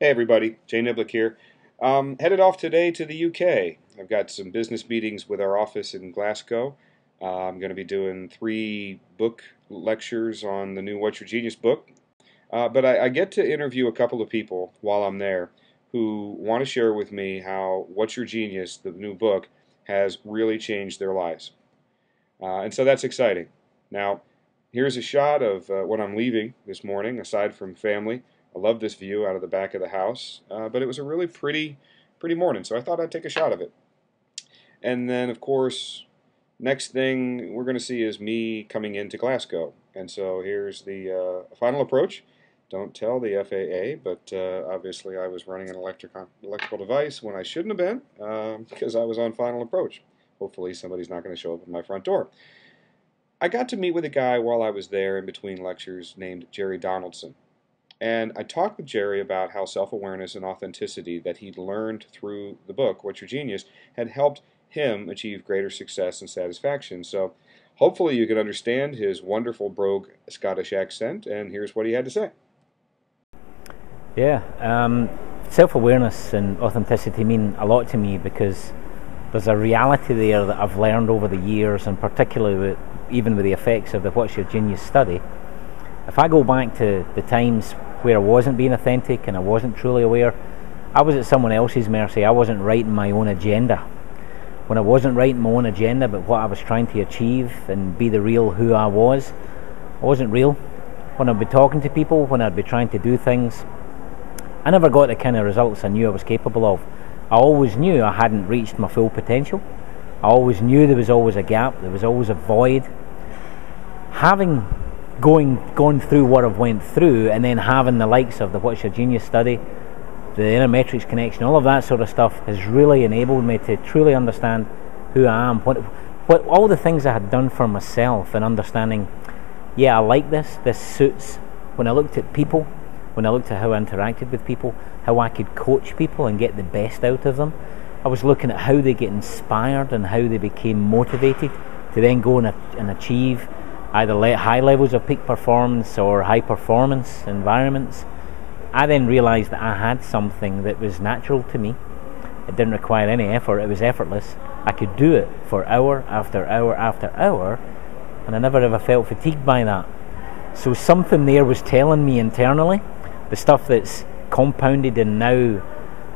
Hey everybody, Jay Niblick here. Headed off today to the UK. I've got some business meetings with our office in Glasgow. I'm going to be doing 3 book lectures on the new What's Your Genius book. But I get to interview a couple of people while I'm there who want to share with me how What's Your Genius, the new book, has really changed their lives. And so that's exciting. Now, here's a shot of when I'm leaving this morning, aside from family. I love this view out of the back of the house, but it was a really pretty morning, so I thought I'd take a shot of it. And then, of course, next thing we're going to see is me coming into Glasgow. And so here's the final approach. Don't tell the FAA, but obviously I was running an electrical device when I shouldn't have been because I was on final approach. Hopefully somebody's not going to show up at my front door. I got to meet with a guy while I was there in between lectures named Gerry Donaldson. And I talked with Gerry about how self-awareness and authenticity that he'd learned through the book, What's Your Genius, had helped him achieve greater success and satisfaction. So hopefully you can understand his wonderful brogue Scottish accent, and here's what he had to say. Yeah, self-awareness and authenticity mean a lot to me because there's a reality there that I've learned over the years, and particularly even with the effects of the What's Your Genius study. If I go back to the times where I wasn't being authentic and I wasn't truly aware, I was at someone else's mercy. I wasn't writing my own agenda. When I wasn't writing my own agenda but what I was trying to achieve and be the real who I wasn't real. When I'd be talking to people, when I'd be trying to do things, I never got the kind of results I knew I was capable of. I always knew I hadn't reached my full potential. I always knew there was always a gap, there was always a void. Having gone through what I've went through, and then having the likes of the What's Your Genius study, the inner matrix connection, all of that sort of stuff has really enabled me to truly understand who I am, what all the things I had done for myself, and understanding, yeah, I like this suits. When I looked at people, when I looked at how I interacted with people, how I could coach people and get the best out of them, I was looking at how they get inspired and how they became motivated to then go and achieve either high levels of peak performance or high performance environments. I then realized that I had something that was natural to me. It didn't require any effort, it was effortless. I could do it for hour after hour after hour, and I never ever felt fatigued by that. So something there was telling me internally, the stuff that's compounded and now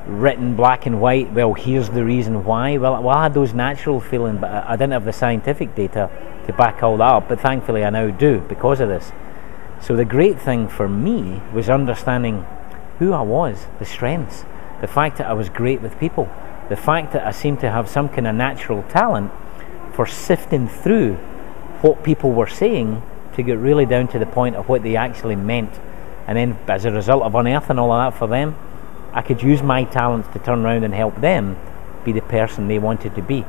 written black and white, well, here's the reason why. Well, I had those natural feelings, but I didn't have the scientific data to back all that up, but thankfully I now do because of this. So the great thing for me was understanding who I was, the strengths, the fact that I was great with people, the fact that I seemed to have some kind of natural talent for sifting through what people were saying to get really down to the point of what they actually meant. And then as a result of unearthing all of that for them, I could use my talents to turn around and help them be the person they wanted to be.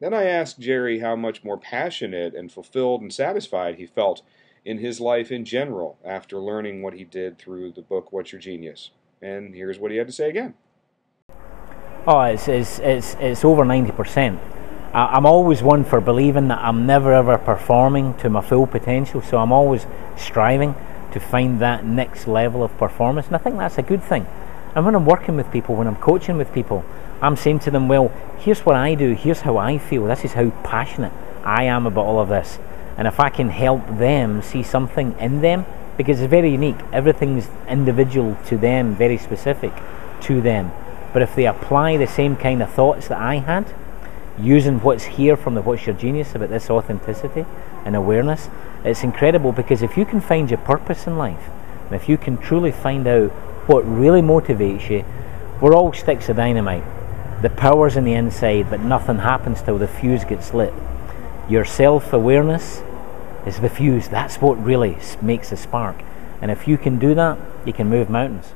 Then I asked Gerry how much more passionate and fulfilled and satisfied he felt in his life in general after learning what he did through the book What's Your Genius. And here's what he had to say again. Oh, it's over 90%. I'm always one for believing that I'm never ever performing to my full potential, so I'm always striving to find that next level of performance, and I think that's a good thing. And when I'm working with people, when I'm coaching with people, I'm saying to them, well, here's what I do, here's how I feel, this is how passionate I am about all of this. And if I can help them see something in them, because it's very unique, everything's individual to them, very specific to them. But if they apply the same kind of thoughts that I had, using what's here from the What's Your Genius about this authenticity and awareness, it's incredible, because if you can find your purpose in life, and if you can truly find out what really motivates you, we're all sticks of dynamite. The power's in the inside, but nothing happens till the fuse gets lit. Your self-awareness is the fuse. That's what really makes the spark. And if you can do that, you can move mountains.